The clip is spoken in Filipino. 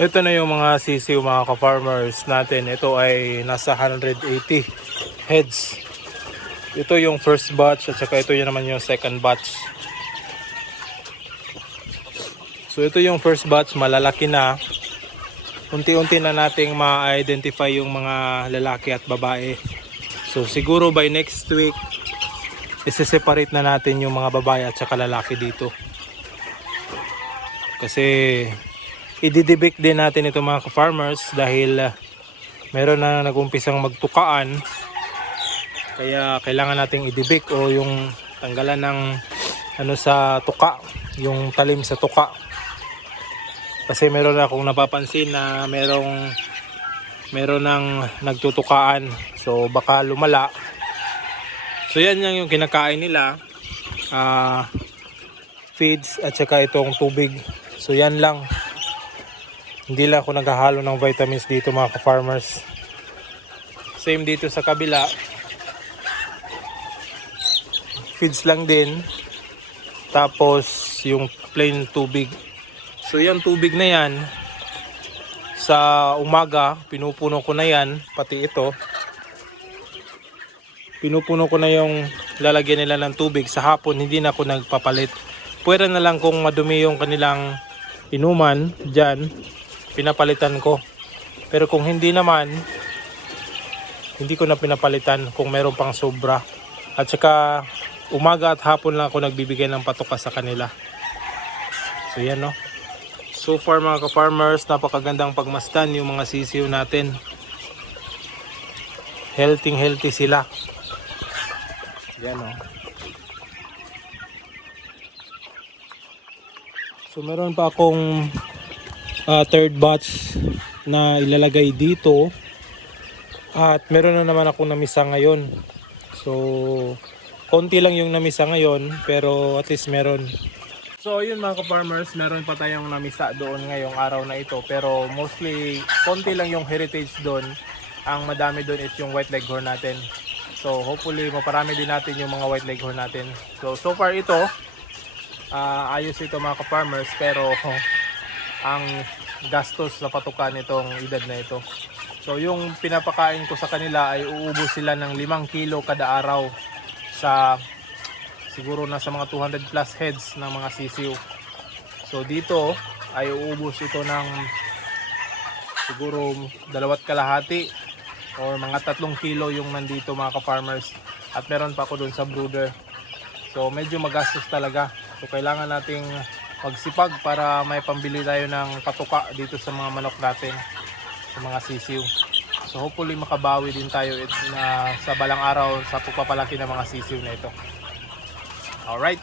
Ito na yung mga sisiw mga ka-farmers natin. Ito ay nasa 180 heads. Ito yung first batch at saka ito yun naman yung second batch. So ito yung first batch, malalaki na. Unti-unti na nating ma-identify yung mga lalaki at babae. So siguro by next week, isi-separate na natin yung mga babae at saka lalaki dito. Kasi ididibik din natin ito mga ka-farmers dahil meron na nag-umpisang magtukaan. Kaya kailangan nating idibik o yung tanggalan ng ano sa tuka, yung talim sa tuka. Kasi meron akong napapansin na meron ng nagtutukaan. So baka lumala. So yan yung kinakain nila. Feeds at saka itong tubig. So yan lang. Hindi lang ako naghahalo ng vitamins dito mga ka-farmers. Same dito sa kabila. Feeds lang din. Tapos yung plain tubig. So yung tubig na yan, sa umaga, pinupuno ko na yan, pati ito. Pinupuno ko na yung lalagyan nila ng tubig. Sa hapon, hindi na ako nagpapalit. Pwede na lang kung madumi yung kanilang inuman, dyan, pinapalitan ko. Pero kung hindi naman, hindi ko na pinapalitan kung meron pang sobra. At saka, umaga at hapon lang ako nagbibigay ng patuka sa kanila. So yan no. So far mga ka-farmers, napakagandang pagmasdan yung mga sisiw natin. Healthy sila. Yan o. So meron pa akong third batch na ilalagay dito. At meron na naman akong namisa ngayon. So konti lang yung namisa ngayon, pero at least meron. So yun mga ka-farmers, meron pa tayong namisa doon ngayong araw na ito. Pero mostly, konti lang yung heritage doon. Ang madami doon is yung white leghorn natin. So hopefully, maparami din natin yung mga white leghorn natin. So far ito, ayos ito mga ka-farmers. Pero ang gastos sa patukan nitong edad na ito. So yung pinapakain ko sa kanila ay uubos sila ng 5 kilo kada araw sa siguro nasa mga 200 plus heads ng mga sisiw. So dito ay uubos ito ng siguro 2.5 or mga 3 kilo yung nandito mga ka-farmers. At meron pa ako dun sa brooder. So medyo magastos talaga. So kailangan nating magsipag para may pambili tayo ng patuka dito sa mga manok natin, sa mga sisiw. So hopefully makabawi din tayo na sa balang araw sa pagpapalaki ng mga sisiw na ito. Alright.